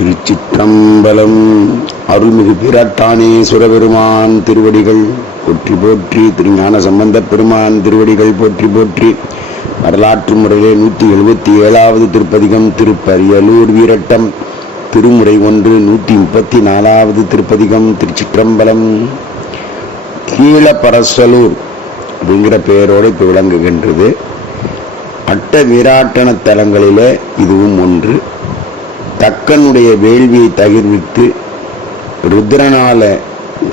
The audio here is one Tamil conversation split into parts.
திருச்சிற்றம்பலம். அருள்மிகு பிராட்டானே சுரபெருமான் திருவடிகள் போற்றி போற்றி திருஞான சம்பந்த பெருமான் திருவடிகள் போற்றி போற்றி. வரலாற்று முறையிலே நூற்றி எழுபத்தி ஏழாவது திருப்பதிகம் திருப்பரியலூர் வீரட்டம். திருமுறை ஒன்று நூற்றி முப்பத்தி நாலாவது திருப்பதிகம் திருச்சிற்றம்பலம். கீழப்பரசலூர் அப்படிங்கிற பெயரோடு இப்போ விளங்குகின்றது. அட்ட வீராட்டன தலங்களிலே இதுவும் ஒன்று. தக்கனுடைய வேள்வியை தகிர்வித்து ருத்ரனால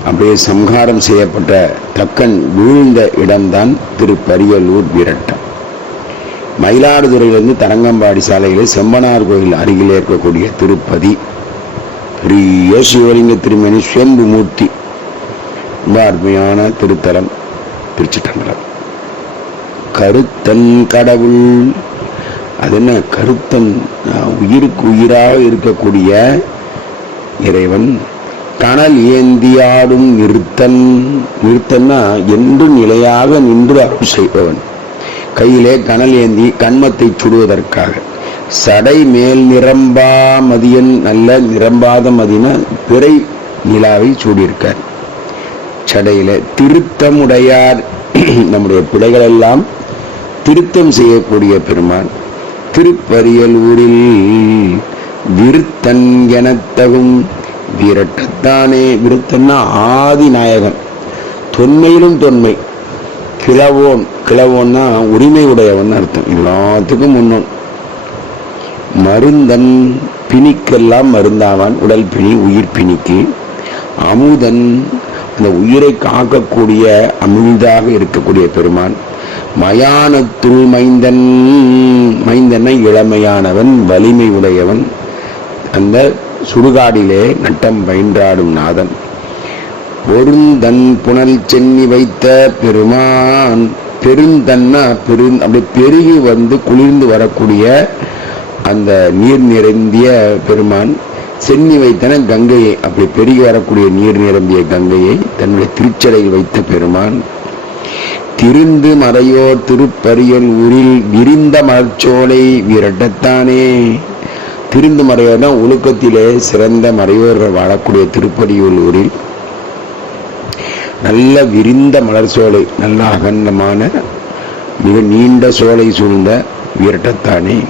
அப்படியே சம்ஹாரம் செய்யப்பட்ட தக்கன் வீழ்ந்த இடம்தான் திருப்பரியலூர் விரட்டம். மயிலாடுதுறையிலிருந்து தரங்கம்பாடி சாலையில் செம்பனார் கோயில் அருகில் இருக்கக்கூடிய திருப்பதி. பெரிய சிவலிங்க திருமணி சுயம்பு மூர்த்தி. ரொம்ப அருமையான திருத்தலம் திருச்சிற்றம்பலம். கருத்தன் கடவுள் அது என்ன கருத்தன் உயிருக்கு உயிராக இருக்கக்கூடிய இறைவன் கணல் ஏந்தியாடும் நிறுத்தன் நிறுத்தன்னா என்றும் நிலையாக நின்று அருள் செய்பவன். கையிலே கணல் ஏந்தி கண்மத்தை சுடுவதற்காக. சடை மேல் நிரம்பா மதியன் நல்ல நிரம்பாத மதின பிறை நிலாவை சூடியிருக்கார். சடையில திருத்தமுடையார். நம்முடைய பிழைகள் எல்லாம் திருத்தம் செய்யக்கூடிய பெருமான். திருப்பரியலூரில் விருத்தன் எனத்தகும். விரட்டத்தானே விருத்தன்னா ஆதி நாயகன் தொன்மையிலும் தொன்மை. கிழவோன் கிழவோன்னா உரிமை உடையவன் அர்த்தம். எல்லாத்துக்கும் முன்னும். மருந்தன் பிணிக்கெல்லாம் மருந்தாவான். உடல் பிணி உயிர் பிணிக்கு. அமுதன் அந்த உயிரை காக்கக்கூடிய அமிழ்தாக இருக்கக்கூடிய பெருமான். மயானத்துள் மைந்தன் மைந்தனை இளமையானவன் வலிமை உடையவன். அந்த சுடுகாடிலே நட்டம் பயின்றாடும் நாதன். பொருந்தன் புனல் சென்னி வைத்த பெருமான் பெருந்தன்னா பெரு அப்படி பெருகி வந்து குளிர்ந்து வரக்கூடிய அந்த நீர் நிரம்பிய பெருமான் சென்னி வைத்தன கங்கையை அப்படி பெருகி வரக்கூடிய நீர் நிரம்பிய கங்கையை தன்னுடைய திருச்சடையில் வைத்த பெருமான் திருந்து மறையோர் திருப்பரியல் ஊரில் விரிந்த மலர்ச்சோலை விரட்டத்தானே. திருந்து மறையோர்னா ஒழுக்கத்திலே சிறந்த மறையோர்கள் வாழக்கூடிய திருப்படியூர் ஊரில் நல்ல விரிந்த மலர் சோலை நல்ல அகண்டமான மிக நீண்ட சோலை சூழ்ந்த விரட்டத்தானே.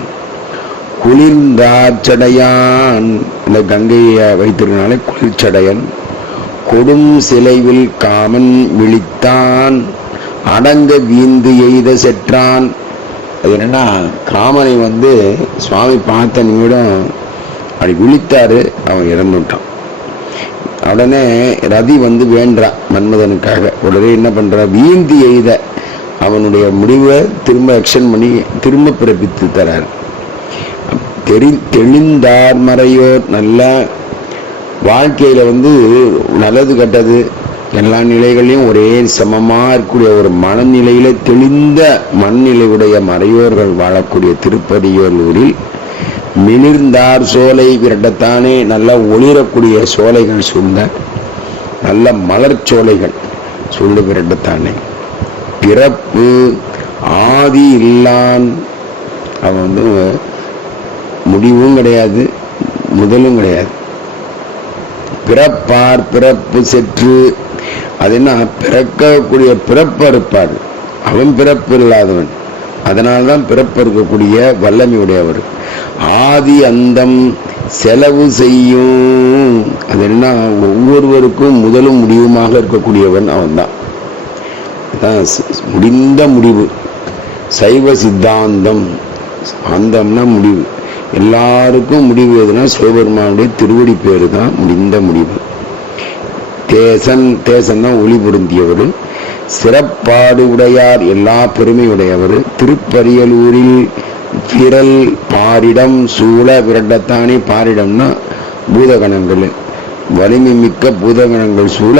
குளிர்ந்தாச்சடையான் இந்த கங்கையை வைத்திருக்கனாலே குளிர்ச்சடையன். கொடும் சிலைவில் காமன் விழித்தான். அடங்க வீந்து எய்த செற்றான். அது என்னன்னா காமனை வந்து சுவாமி பார்த்த நிமிடம் அப்படி விழித்தாரு அவன் இறந்துட்டான். உடனே ரதி வந்து வேண்டான் மன்மதனுக்காக. உடனே என்ன பண்றா? வீந்து எய்த. அவனுடைய முடிவை திரும்ப எக்ஷன் பண்ணி திரும்ப பிறப்பித்து தரார். தெரி தெளிந்தார் மறையோர். நல்ல வாழ்க்கையில வந்து நல்லது கெட்டது எல்லா நிலைகளையும் ஒரே சமமாக இருக்கக்கூடிய ஒரு மனநிலையில தெளிந்த மனநிலை மறையோர்கள் வாழக்கூடிய திருப்பதியூரில் மிளிர்ந்தார் சோலை விரட்டத்தானே நல்ல ஒளிரக்கூடிய சோலைகள் சூழ்ந்த நல்ல மலர் சோலைகள் சூழ்ந்து விரட்டத்தானே. பிறப்பு ஆதி இல்லான் அவன் வந்து முடிவும் கிடையாது முதலும் கிடையாது. பிறப்பார் பிறப்பு செற்று அது என்ன பிறக்கக்கூடிய பிறப்பு இருப்பார் அவன் பிறப்பு இல்லாதவன். அதனால்தான் பிறப்பு இருக்கக்கூடிய வல்லமை உடையவர். ஆதி அந்தம் செலவு செய்யும். அது என்ன ஒவ்வொருவருக்கும் முதலும் முடிவுமாக இருக்கக்கூடியவன் அவன்தான். அதான் முடிந்த முடிவு. சைவ சித்தாந்தம். அந்தம்னா முடிவு. எல்லாருக்கும் முடிவு எதுனா சிவபெருமானுடைய திருவடி பேரு தான் முடிந்த முடிவு. தேசன் தேசன்னா ஒளி பொருந்தியவர் சிறப்பாடு உடையார் எல்லா பெருமையுடையவர் திருப்பரியலூரில் விரல் பாரிடம் சூழ விரட்டத்தானே பாரிடம்னா பூதகணங்கள். வலிமை மிக்க பூதகணங்கள் சூழ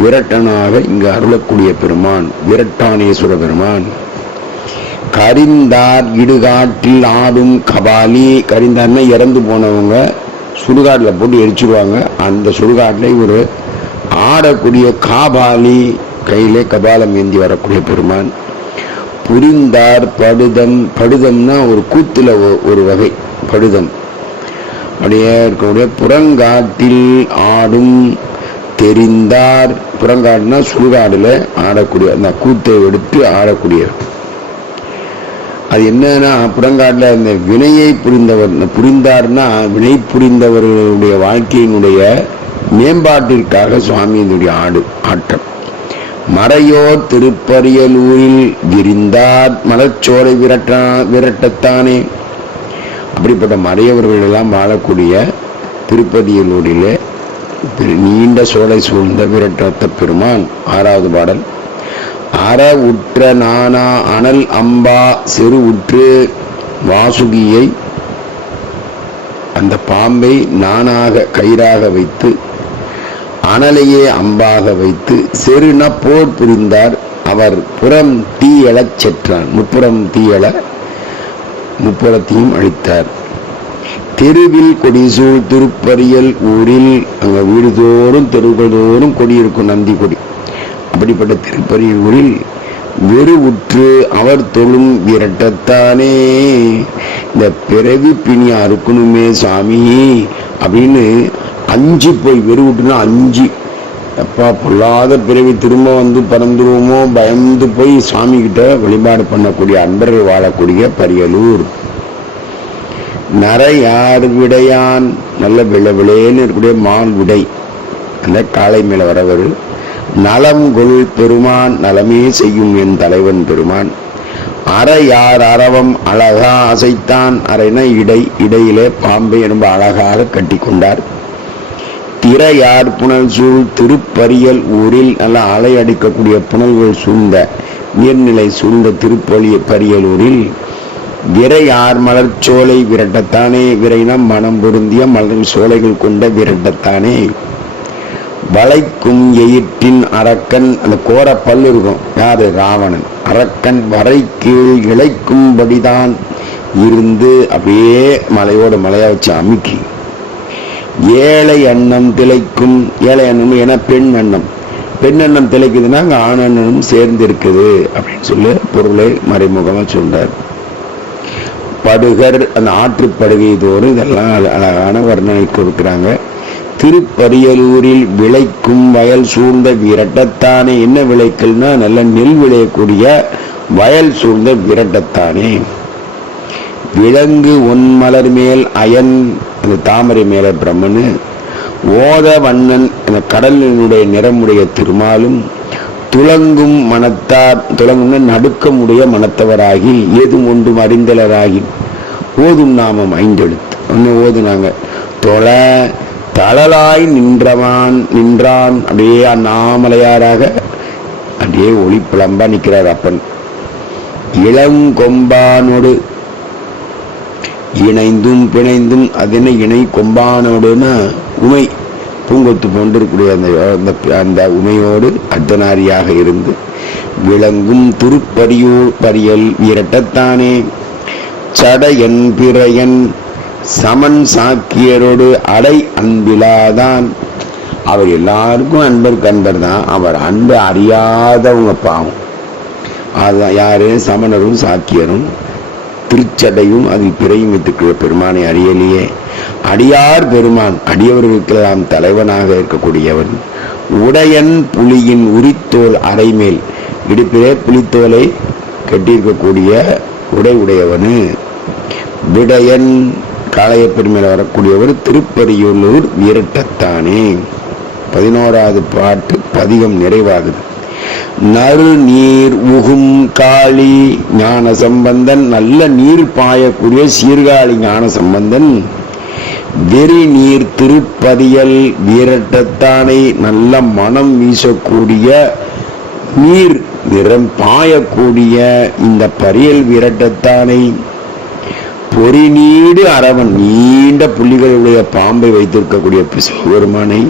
விரட்டனாக இங்கு அருளக்கூடிய பெருமான் விரட்டானேஸ்வர பெருமான். கரிந்தார் இடுகாட்டில் ஆடும் கபாலி கரிந்தார்னா இறந்து போனவங்க சுடுகாட்டில் போட்டு எரிச்சிடுவாங்க அந்த சுடுகாட்டில் ஒரு ஆடக்கூடிய காபாலி கையிலே கபாலம் ஏந்தி வரக்கூடிய பெருமான். புரிந்தார் படுதம் படுதம்னா ஒரு கூத்துல ஒரு வகை படுதம். அப்படியே இருக்கக்கூடிய புறங்காட்டில் ஆடும் தெரிந்தார். புறங்காடுனா சுடுகாடுல ஆடக்கூடிய அந்த கூத்தை எடுத்து ஆடக்கூடிய அது என்னன்னா புறங்காட்டில் அந்த வினையை புரிந்தவர் புரிந்தார்னா வினை புரிந்தவர்களுடைய வாழ்க்கையினுடைய மேம்பாட்டிற்காக சுவாமியினுடைய ஆடு ஆட்டம் மறையோர் திருப்பரியலூரில் விரிந்தார் மலச்சோலை விரட்டா விரட்டத்தானே. அப்படிப்பட்ட மறையவர்கள் எல்லாம் வாழக்கூடிய திருப்பதியலூரிலே நீண்ட சோலை சூழ்ந்த விரட்டத்த பெருமான் ஆறாவது பாடல். அற உற்ற நானா அனல் அம்பா செரு உற்று வாசுகியை அந்த பாம்பை நானாக கயிறாக வைத்து அனலையே அம்பாக வைத்து செருன போர் புரிந்தார். அவர் புறம் தீயழச் செற்றான். முப்புறம் தீயழ முப்புறத்தையும் அழித்தார். தெருவில் கொடிசூழ் திருப்பரியல் ஊரில் அங்கே வீடுதோறும் தெருவுகள் தோறும் கொடி இருக்கும் நந்தி கொடி. அப்படிப்பட்ட திருப்பரியல் ஊரில் வெறுவுற்று அவர் தொழும் விரட்டத்தானே. இந்த பிறவி பிணி அறுக்கணுமே சாமி அப்படின்னு அஞ்சு போய் வெறு விட்டுனா அஞ்சு. அப்பா பொல்லாத பிறவி திரும்ப வந்து பறந்துருவோமோ? பயந்து போய் சாமி கிட்ட வழிபாடு பண்ணக்கூடிய அன்பர்கள் வாழக்கூடிய பரியலூர். நரையார் விடையான் நல்ல விளை விளையன்னு இருக்கக்கூடிய மால் விடை. அந்த காளை மேல வரவர் நலம் கொள் பெருமான் நலமே செய்யும் என் தலைவன் பெருமான். அறையார் அறவம் அழகா அசைத்தான் அறைன இடை இடையிலே பாம்பை ரொம்ப அழகாக கட்டி கொண்டார். திரையார் புனல் சூழ் திருப்பரியல் ஊரில் நல்ல அலை அடிக்கக்கூடிய புனல்கள் சூழ்ந்த நீர்நிலை சூழ்ந்த திருப்பலிய பரியலூரில் விரையார் மலர்ச்சோலை விரட்டத்தானே விரைனம் மனம் பொருந்திய மலர் சோலைகள் கொண்ட விரட்டத்தானே. வளைக்கும் எயிற்றின் அரக்கன் அந்த கோர பல் இருக்கும். யாரு? ராவணன். அரக்கன் வரை கீழ் இழைக்கும்படிதான் இருந்து அப்படியே மலையோட மலையா வச்சு அமுக்கி. ஏழை அன்னம் திளைக்கும் ஏழை அன்னம் என பெண் அன்னம். பெண் அன்னம் திளைக்குதுன்னா அங்க ஆண் அண்ணனும் சேர்ந்து இருக்குது அப்படின்னு சொல்லி பொருளை மறைமுகமா சொல்றார். படுகர் அந்த ஆற்றுப்படுகை தோறும் இதெல்லாம் அழ- அழகான வர்ணனை கொடுக்குறாங்க. திருப்பரியலூரில் விளைக்கும் வயல் சூழ்ந்த விரட்டத்தானே? என்ன விளைக்கல்னா நல்ல நெல் விளையக்கூடிய வயல் சூழ்ந்த விரட்டத்தானே. விலங்கு ஒன்மலர் மேல் அயன் அந்த தாமரை மேல பிரம்மனு. ஓத வண்ணன் அந்த கடலினுடைய நிறமுடைய திருமாலும் துளங்கும் மனத்தார் துளங்கும்னு நடுக்கமுடைய மனத்தவராகி ஏதும் ஒன்றும் அறிந்தலராகி ஓதும் நாமம் ஐந்தெழுத்து. ஒன்று ஓதுனாங்க. தொலை தளலாய் நின்றவான் நின்றான். அப்படியே அண்ணாமலையாராக அப்படியே ஒளி புலம்பா நிற்கிறார் அப்பன். இளங்கொம்பானோடு இணைந்தும் பிணைந்தும் அது என்ன இணை கொம்பானோடுன்னா உமை பூங்கொத்து போன்று இருக்கக்கூடிய அந்த அந்த அந்த உமையோடு அர்த்தனாரியாக இருந்து விளங்கும் திருப்பரியூர் பரியல் விரட்டத்தானே. சடையன் பிறையன் சமன் சாக்கியரோடு அடை அன்பிலாதான். அவர் எல்லாருக்கும் அன்பர் கண்பர் தான். அவர் அன்பு அறியாதவங்க பாவம். அதுதான் யாரு? சமணரும் சாக்கியரும். திருச்சடையும் அதில் பிறையும் வைத்துக்கிற பெருமானை அறியலையே. அடியார் பெருமான் அடியவர்களுக்கெல்லாம் தலைவனாக இருக்கக்கூடியவன். உடையன் புலியின் உரித்தோல் அரைமேல். இடுப்பிலே புலித்தோலை கட்டியிருக்கக்கூடிய உடை உடையவனு. விடையன் காளைய பெருமையில் வரக்கூடியவர் திருப்பரியூர் வீரட்டத்தானே. பதினோராவது பாட்டு பதிகம் நிறைவாகுது. நறு நீர் உகும் காளி ஞான சம்பந்தன் நல்ல நீர் பாயக்கூடிய சீர்காழி ஞான சம்பந்தன் வெறி நீர் திருப்பதியல் வீரட்டத்தானை நல்ல மனம் வீசக்கூடிய நீர் நிறம் பாயக்கூடிய இந்த பரியல் விரட்டத்தானை பொறி நீடு அரவன் நீண்ட புள்ளிகளுடைய பாம்பை வைத்திருக்கக்கூடிய சிவபெருமானை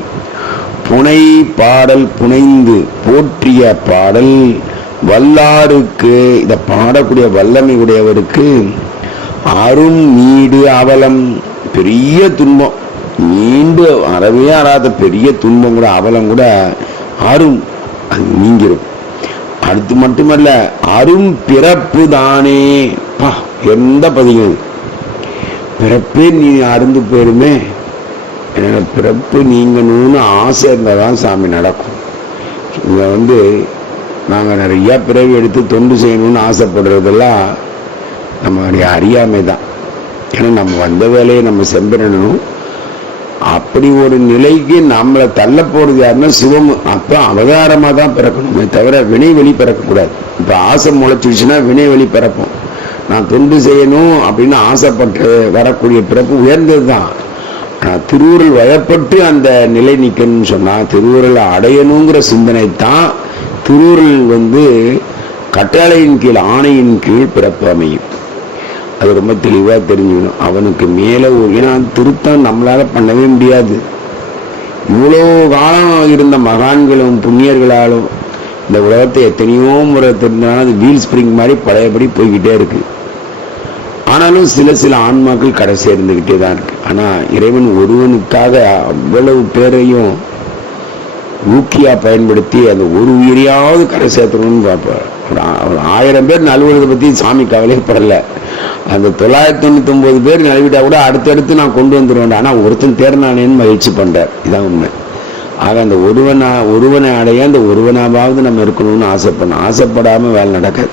புனை பாடல் புனைந்து போற்றிய பாடல் வல்லாருக்கு இதை பாடக்கூடிய வல்லமை உடையவருக்கு அரும் நீடு அவலம் பெரிய துன்பம். நீண்டு அறவே அறாத பெரிய துன்பம் கூட அவலம் கூட அரும் அது நீங்கிரும். அடுத்து மட்டுமல்ல அரும் பிறப்பு தானே பா எந்த பதிகம்? பிறப்பே நீ அருந்து போயிருமே. எனக்கு பிறப்பு நீங்கணும்னு ஆசை இருந்தால் தான் சாமி நடக்கும். இங்கே வந்து நாங்கள் நிறையா பிறவி எடுத்து தொண்டு செய்யணும்னு ஆசைப்படுறதெல்லாம் நம்மளுடைய அறியாமை தான் ஏன்னா நம்ம வந்த வேலையை நம்ம செம்பிடணும். அப்படி ஒரு நிலைக்கு நம்மளை தள்ள போகிறது யாருன்னா சிவம். அப்போ அவதாரமாக தான் பிறக்கணுமே தவிர வினை வெளி பிறக்கக்கூடாது. இப்போ ஆசை முளைச்சிடுச்சுன்னா வினை வெளி பிறப்போம். நான் தொண்டு செய்யணும் அப்படின்னு ஆசைப்பட்டு வரக்கூடிய பிறப்பு உயர்ந்தது தான் திருவுருள் வயப்பட்டு அந்த நிலை நிற்கணும்னு சொன்னால் திருவுருளை அடையணுங்கிற சிந்தனை தான் திருவுருள் வந்து கட்டளையின் கீழ் ஆணையின் கீழ் பிறப்பு அமையும். அது ரொம்ப தெளிவாக தெரிஞ்சுக்கணும். அவனுக்கு மேலே ஒரு ஏன்னா திருத்தம் நம்மளால் பண்ணவே முடியாது. இவ்வளோ காலம் இருந்த மகான்களும் புண்ணியர்களாலும் இந்த உலகத்தை எத்தனையோ முறை தெரிஞ்சாலும் அது வீல் ஸ்ப்ரிங் மாதிரி பழையபடி போய்கிட்டே இருக்குது ஆனாலும் சில சில ஆன்மாக்கள் கடை சேர்ந்துக்கிட்டே தான் இருக்கு. ஆனால் இறைவன் ஒருவனுக்காக அவ்வளவு பேரையும் ஊக்கியாக பயன்படுத்தி அந்த ஒரு உயிரையாவது கரை சேர்த்தணும்னு பார்ப்பார் ஒரு ஆயிரம் பேர் நழுவுறதை பற்றி சாமி கவலைப்படலை. அந்த தொள்ளாயிரத்தி தொண்ணூற்றி ஒம்பது பேர் நழுவிட்டா கூட அடுத்தடுத்து நான் கொண்டு வந்துடுவேன் ஆனால் ஒருத்தன் தேர்னானேன்னு மகிழ்ச்சி பண்றார். இதான் உண்மை. ஆக அந்த ஒருவனா ஒருவனை அடைய அந்த ஒருவனாவது நம்ம இருக்கணும்னு ஆசைப்படணும். ஆசைப்படாமல் வேலை நடக்காது.